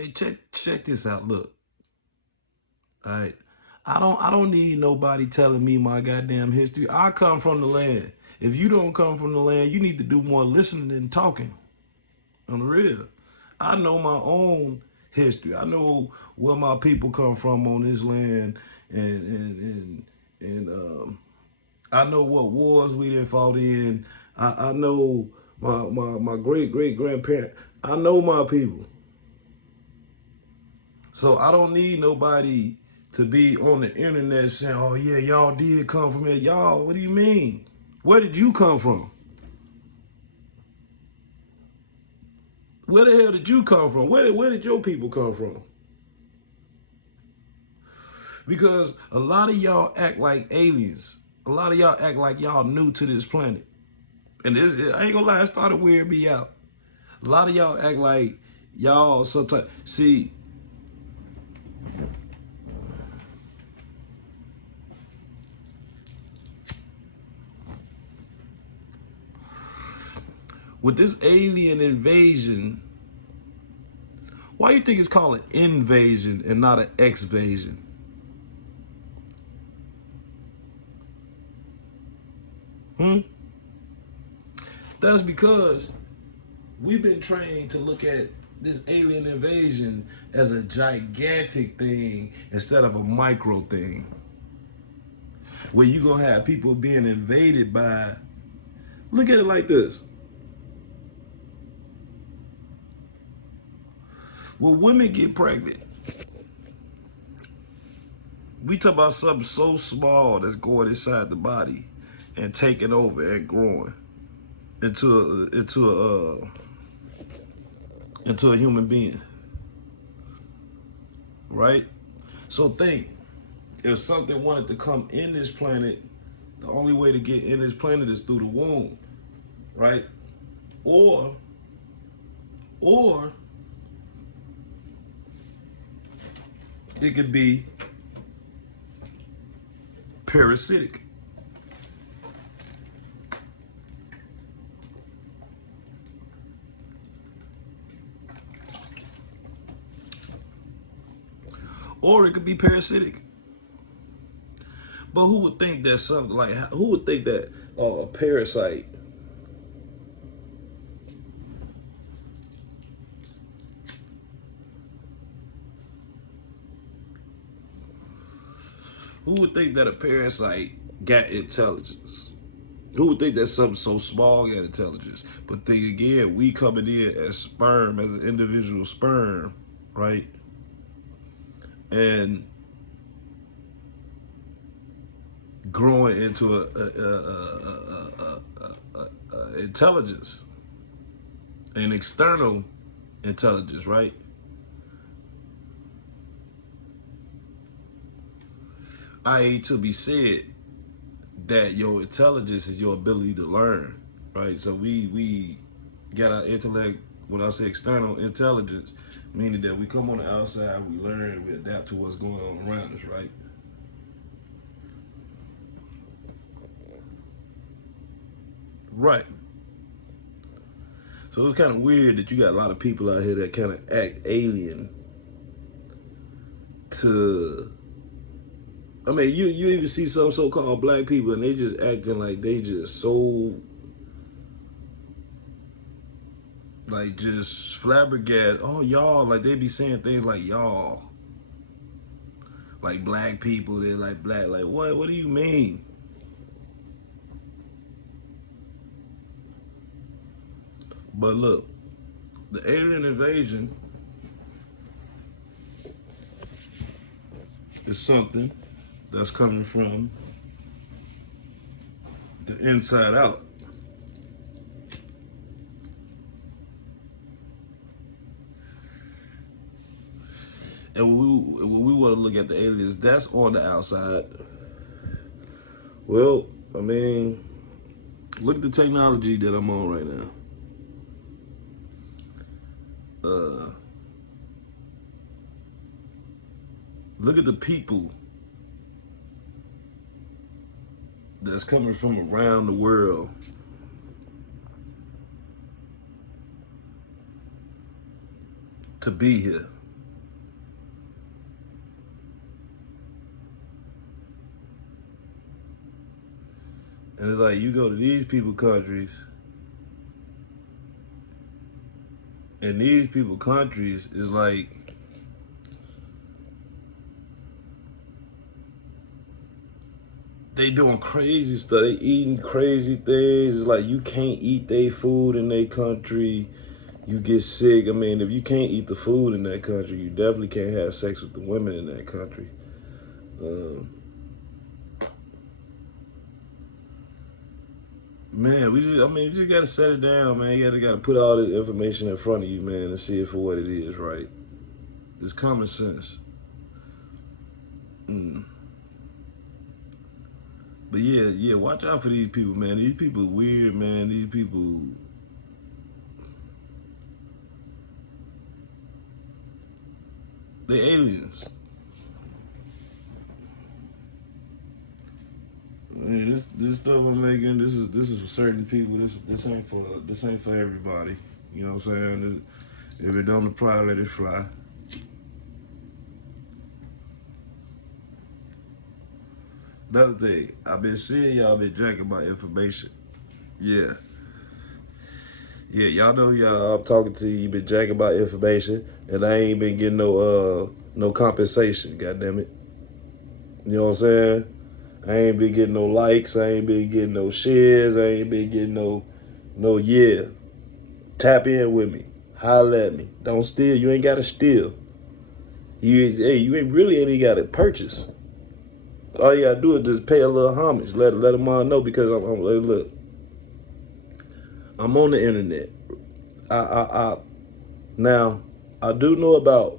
Hey, check this out. Look, all right. I don't need nobody telling me my goddamn history. I come from the land. If you don't come from the land, you need to do more listening than talking. On the real. I know my own history. I know where my people come from on this land, and I know what wars we done fought in. I know my great grandparent. I know my people. So I don't need nobody to be on the internet saying, "Oh yeah, y'all did come from here." Y'all, what do you mean? Where did you come from? Where the hell did you come from? Where did your people come from? Because a lot of y'all act like aliens. A lot of y'all act like y'all new to this planet. And this, I ain't gonna lie, it started weird me out. A lot of y'all act like y'all sometimes see with this alien invasion. Why you think it's called an invasion and not an exvasion? Hmm? That's because we've been trained to look at this alien invasion as a gigantic thing instead of a micro thing. Where you gonna have people being invaded by, look at it like this. When women get pregnant, we talk about something so small that's going inside the body and taking over and growing into a human being, right? So think, if something wanted to come in this planet, the only way to get in this planet is through the womb, right? Or, or it could be parasitic. Or it could be parasitic. But who would think that something like, who would think that a parasite who would think that a parasite got intelligence? Who would think that something so small got intelligence? But then again, we coming in as sperm, as an individual sperm, right? And growing into a intelligence, an external intelligence, right? I.e. to be said that your intelligence is your ability to learn, right? So we got our intellect. When I say external intelligence, meaning that we come on the outside, we learn, we adapt to what's going on around us, right? Right. So it's kind of weird that you got a lot of people out here that kind of act alien to. I mean, you even see some so-called black people and they just acting like they just so like just flabbergasted. Oh y'all, like they be saying things like y'all, like black people. They're like black. Like what? What do you mean? But look, the alien invasion is something that's coming from the inside out. And when we want to look at the aliens, that's on the outside. Well, I mean, look at the technology that I'm on right now. Look at the people that's coming from around the world to be here. And it's like you go to these people countries, and these people countries is like they doing crazy stuff. They eating crazy things. It's like you can't eat their food in their country. You get sick. I mean, if you can't eat the food in that country, you definitely can't have sex with the women in that country. Man, you just gotta set it down, man. You gotta put all this information in front of you, man, and see it for what it is, right? It's common sense. But yeah, watch out for these people, man. These people weird, man. These people, they aliens. This stuff I'm making, this is for certain people. This ain't for everybody. You know what I'm saying? If it don't apply, let it fly. Another thing, I've been seeing y'all been jacking my information. Yeah. Yeah, y'all know y'all I'm talking to you been jacking my information and I ain't been getting no compensation, goddamn it. You know what I'm saying? I ain't been getting no likes, I ain't been getting no shares, I ain't been getting no yeah. Tap in with me. Holla at me. Don't steal. You ain't gotta steal. You ain't really ain't gotta purchase. All you gotta do is just pay a little homage. Let them all know because look, I'm on the internet. I now I do know about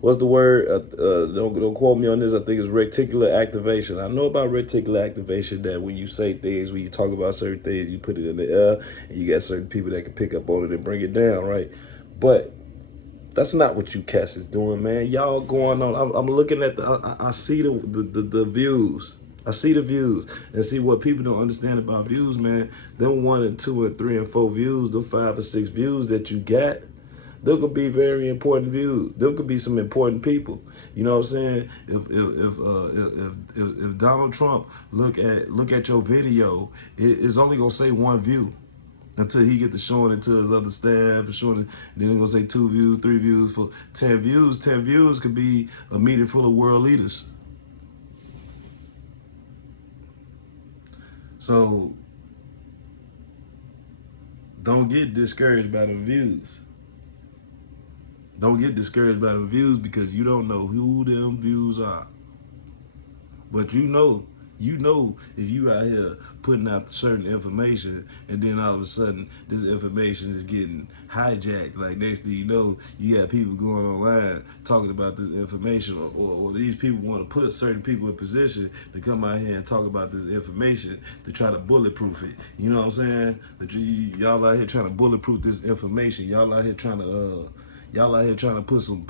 what's the word? Don't quote me on this. I think it's reticular activation. I know about reticular activation that when you say things, when you talk about certain things, you put it in the air, and you got certain people that can pick up on it and bring it down, right? But that's not what you cats is doing, man. Y'all going on. I'm looking at I see the views. I see the views and see what people don't understand about views, man. Them 1 and 2 and 3 and 4 views, the 5 or 6 views that you got, there could be very important views. There could be some important people. You know what I'm saying? If Donald Trump look at your video, it's only gonna say 1 view until he get to showing it to his other staff and showing it. Then they're gonna say 2 views, 3 views for 10 views. 10 views could be a meeting full of world leaders. So don't get discouraged by the views. Don't get discouraged by the views because you don't know who them views are. But you know if you out here putting out certain information and then all of a sudden this information is getting hijacked. Like next thing you know, you got people going online talking about this information or these people want to put certain people in position to come out here and talk about this information to try to bulletproof it. You know what I'm saying? That y'all out here trying to bulletproof this information. Y'all out here trying to put some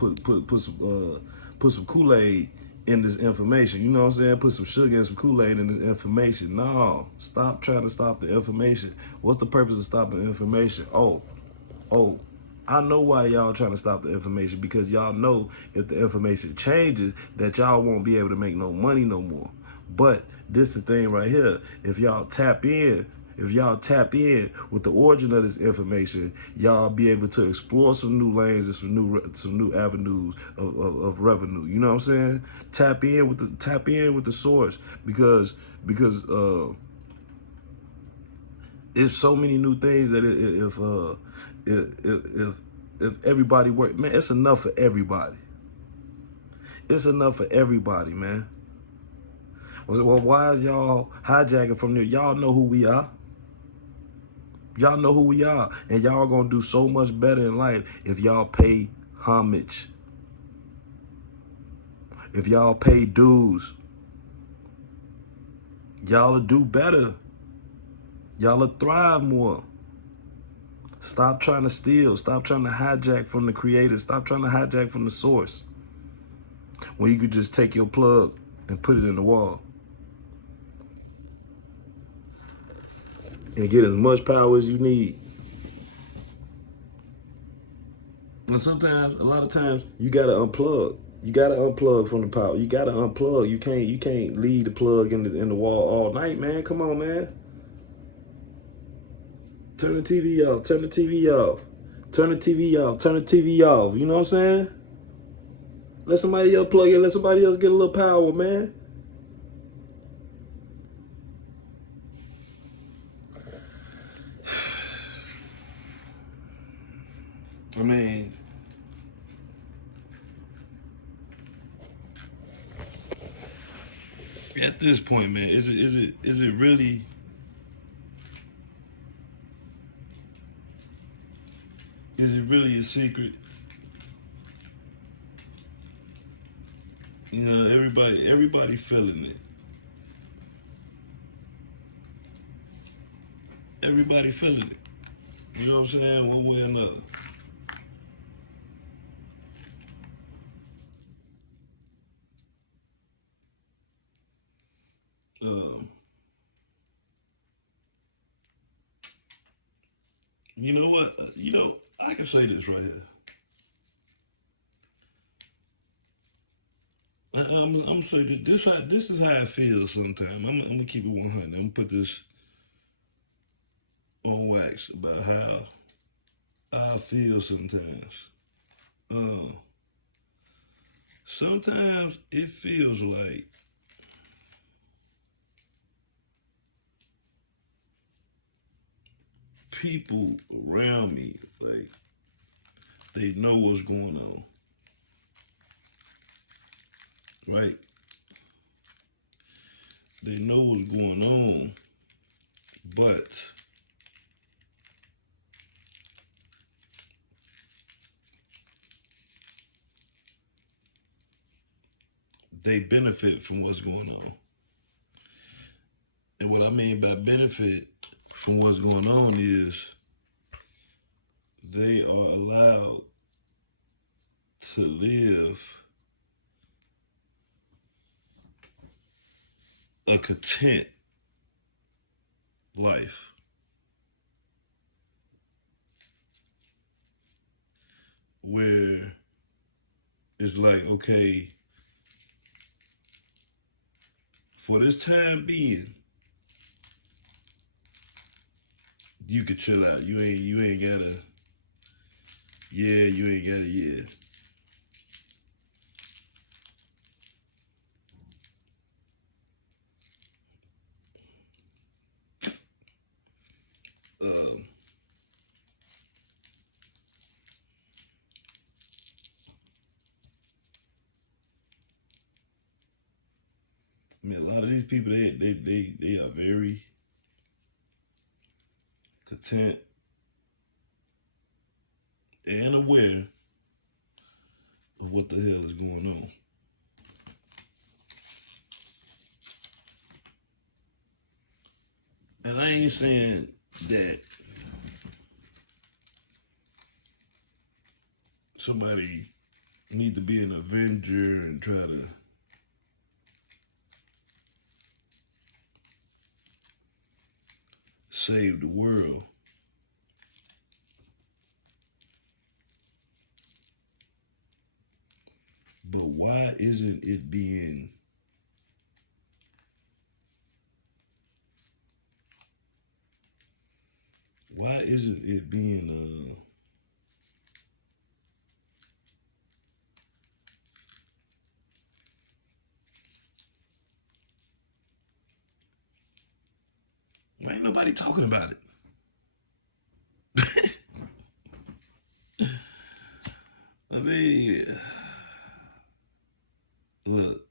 Kool-Aid in this information. You know what I'm saying? Put some sugar and some Kool-Aid in this information. No, stop trying to stop the information. What's the purpose of stopping the information? Oh, I know why y'all trying to stop the information because y'all know if the information changes that y'all won't be able to make no money no more. But this is the thing right here. If y'all tap in with the origin of this information, y'all be able to explore some new lanes and some new avenues of revenue. You know what I'm saying? Tap in with the source because it's so many new things that if everybody work, man, it's enough for everybody. It's enough for everybody, man. Well, why is y'all hijacking from there? Y'all know who we are. Y'all know who we are. And y'all gonna do so much better in life if y'all pay homage. If y'all pay dues. Y'all will do better. Y'all will thrive more. Stop trying to steal. Stop trying to hijack from the creator. Stop trying to hijack from the source. When you could just take your plug and put it in the wall. And get as much power as you need. And sometimes, a lot of times, you gotta unplug. You gotta unplug from the power. You gotta unplug. You can't leave the plug in the wall all night, man. Come on, man. Turn the TV off. Turn the TV off. Turn the TV off. Turn the TV off. You know what I'm saying? Let somebody else plug it. Let somebody else get a little power, man. I mean, at this point, man, is it really? Is it really a secret? You know, everybody feeling it. Everybody feeling it. You know what I'm saying? One way or another. Um, you know what? I can say this right here. I'm saying this is how it feels sometimes. I'm gonna keep it 100. I'm gonna put this on wax about how I feel sometimes. Uh, Sometimes it feels like people around me, like they know what's going on, right? They know what's going on, but they benefit from what's going on. And what I mean by benefit from what's going on is they are allowed to live a content life. Where it's like, okay, for this time being, you could chill out. You ain't gotta, yeah, you ain't gotta, yeah. Um, I mean, a lot of these people, they are very content and aware of what the hell is going on. And I ain't saying that somebody need to be an avenger and try to save the world. But why isn't it being why ain't nobody talking about it? I mean, look,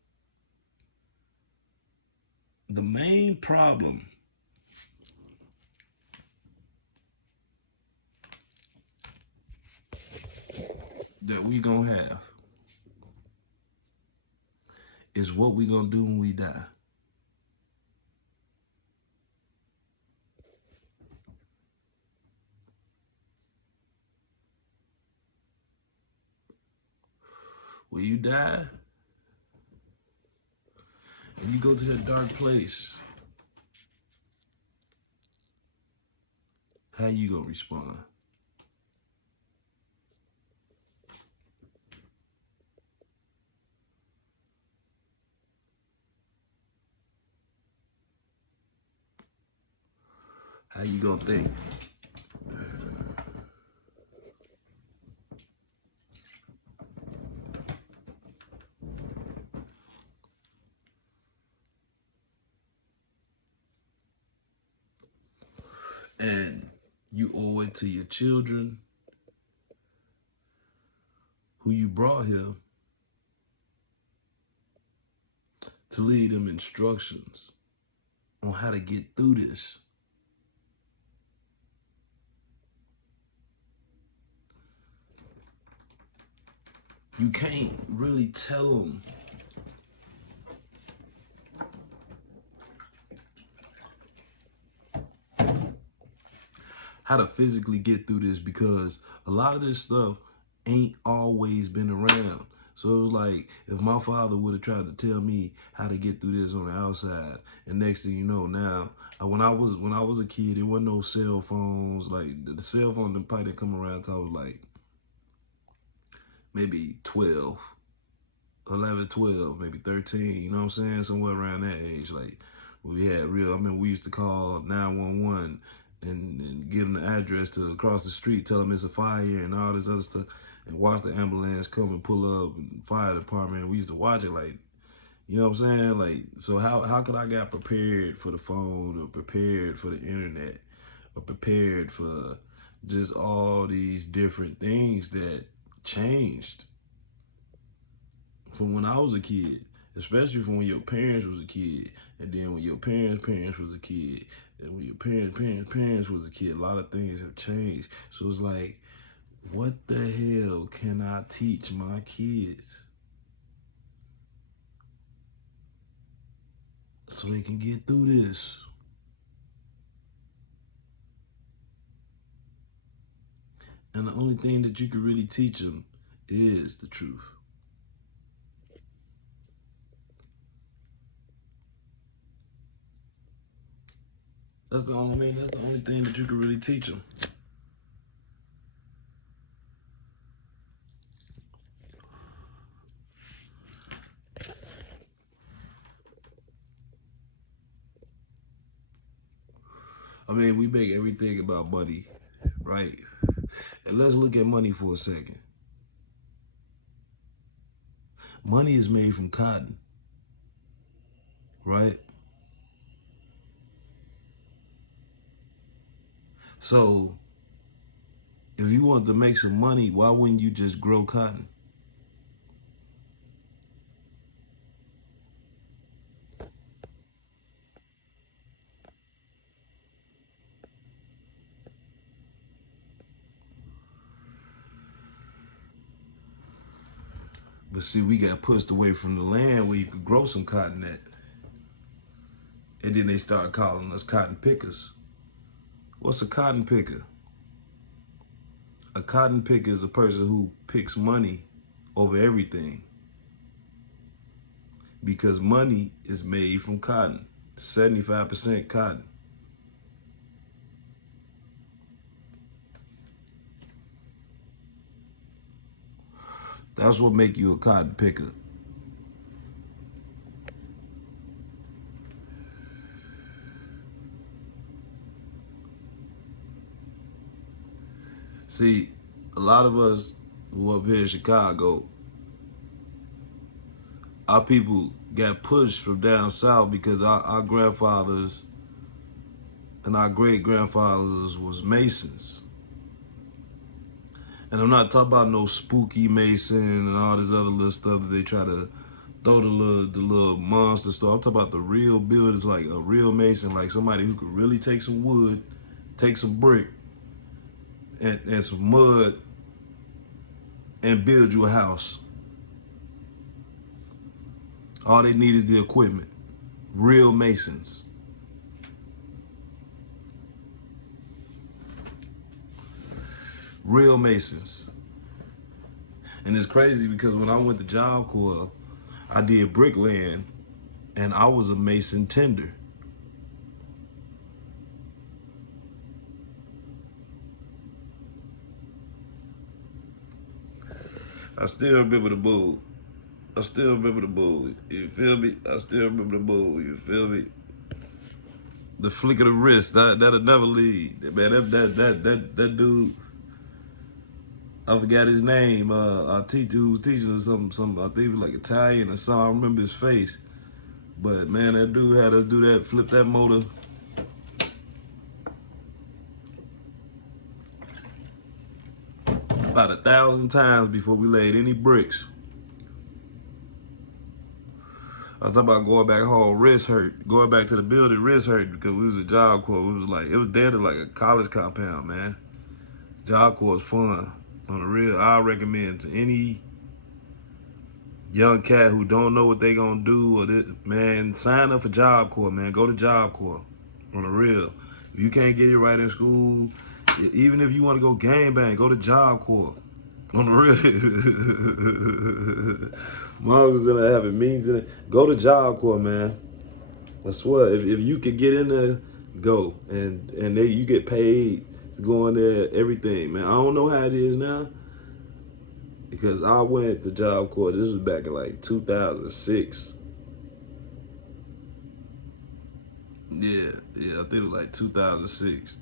the main problem that we gonna have is what we gonna do when we die. When you die and you go to that dark place, how you gonna respond? How you gonna think? And you owe it to your children who you brought here to lead them instructions on how to get through this. You can't really tell them how to physically get through this, because a lot of this stuff ain't always been around. So it was like, if my father would have tried to tell me how to get through this on the outside, and next thing you know, now when I was a kid, there wasn't no cell phones. Like the cell phone didn't probably come around until I was like maybe 12, 11, 12, maybe 13. You know what I'm saying? Somewhere around that age. Like we had real. I mean, we used to call 911 and give them the address to across the street, tell them it's a fire and all this other stuff, and watch the ambulance come and pull up, and fire department. We used to watch it, like, you know what I'm saying? Like, so how could I get prepared for the phone, or prepared for the internet, or prepared for just all these different things that changed from when I was a kid, especially from when your parents was a kid, and then when your parents was a kid, and when your parents was a kid, a lot of things have changed. So it's like, what the hell can I teach my kids so they can get through this? And the only thing that you can really teach them is the truth. That's the only thing that you can really teach them. I mean, we make everything about money, right? And let's look at money for a second. Money is made from cotton, right? So if you want to make some money, why wouldn't you just grow cotton? But see, we got pushed away from the land where you could grow some cotton at. And then they started calling us cotton pickers. What's a cotton picker? A cotton picker is a person who picks money over everything. Because money is made from cotton, 75% cotton. That's what make you a cotton picker. See, a lot of us who up here in Chicago, our people got pushed from down south because our grandfathers and our great grandfathers was Masons. And I'm not talking about no spooky Mason and all this other little stuff that they try to throw the little monster stuff. I'm talking about the real builders, like a real Mason, like somebody who could really take some wood, take some brick, and some mud, and build you a house. All they need is the equipment. Real Masons. Real Masons. And it's crazy because when I went to Job Corps, I did bricklaying, and I was a Mason tender. I still remember the bull. I still remember the bull. You feel me? I still remember the bull. You feel me? The flick of the wrist. That'll never leave. Man, that dude. I forgot his name. Our teacher who was teaching us something. I think it was like Italian or something. I remember his face. But man, that dude had us do that, flip that motor. about 1,000 times before we laid any bricks. I was talking about going back home, wrist hurt. Going back to the building, wrist hurt because we was a Job Corps. It was dead like a college compound, man. Job Corps is fun. On the real, I recommend to any young cat who don't know what they gonna do or this, man, sign up for Job Corps, man. Go to Job Corps. On the real. If you can't get it right in school, even if you want to go gang bang, go to Job Corps. On the real. Moms is in there having meetings in it. Go to Job Corps, man. I swear, if you could get in there, go. And you get paid to go in there, everything, man. I don't know how it is now. Because I went to Job Corps, this was back in like 2006. Yeah, I think it was like 2006.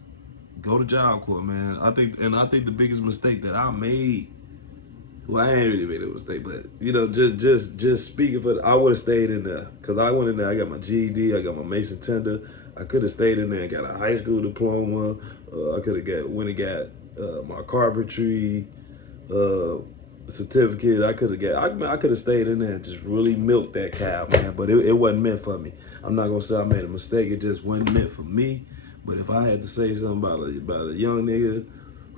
Go to Job Corps, man. I think the biggest mistake that I made, well, I ain't really made a mistake, but just speaking for, I would have stayed in there, cause I went in there. I got my GED, I got my Mason Tender. I could have stayed in there and got a high school diploma. I could have got my carpentry certificate. I could have stayed in there and just really milked that cow, man. But it wasn't meant for me. I'm not gonna say I made a mistake. It just wasn't meant for me. But if I had to say something about a young nigga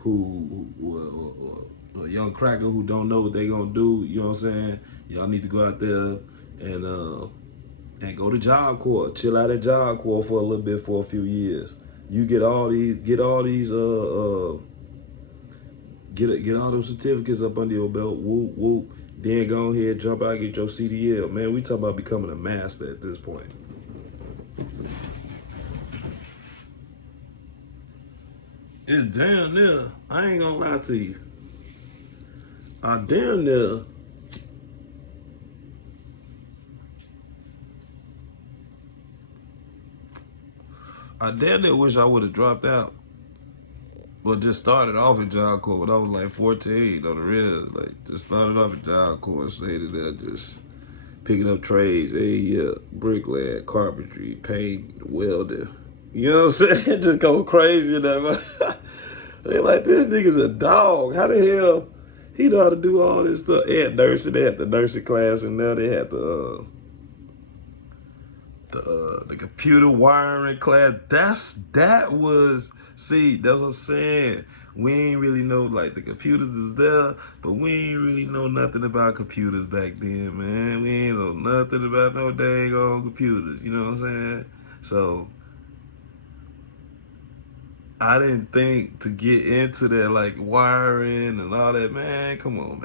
or a young cracker who don't know what they gonna do, you know what I'm saying? Y'all need to go out there and go to Job Corps. Chill out at Job Corps for a little bit for a few years. You get all these get all those certificates up under your belt. Whoop whoop. Then go ahead, jump out, get your CDL. Man, we talking about becoming a master at this point. It's damn near. I ain't gonna lie to you. I damn near. I damn near wish I would have dropped out. But just started off at Job Corps when I was like 14 on the real. Like, just started off at Job Corps, stayed there, just picking up trades. Bricklayer, carpentry, paint, welding. You know what I'm saying? Just go crazy in that, man. They're like, this nigga's a dog. How the hell he know how to do all this stuff? They had nursing. They had the nursing class, and now they had the computer wiring class. That's what I'm saying. We ain't really know, like, the computers is there, but we ain't really know nothing about computers back then, man. We ain't know nothing about no dang on computers, you know what I'm saying? So I didn't think to get into that, like, wiring and all that, man. Come on, man.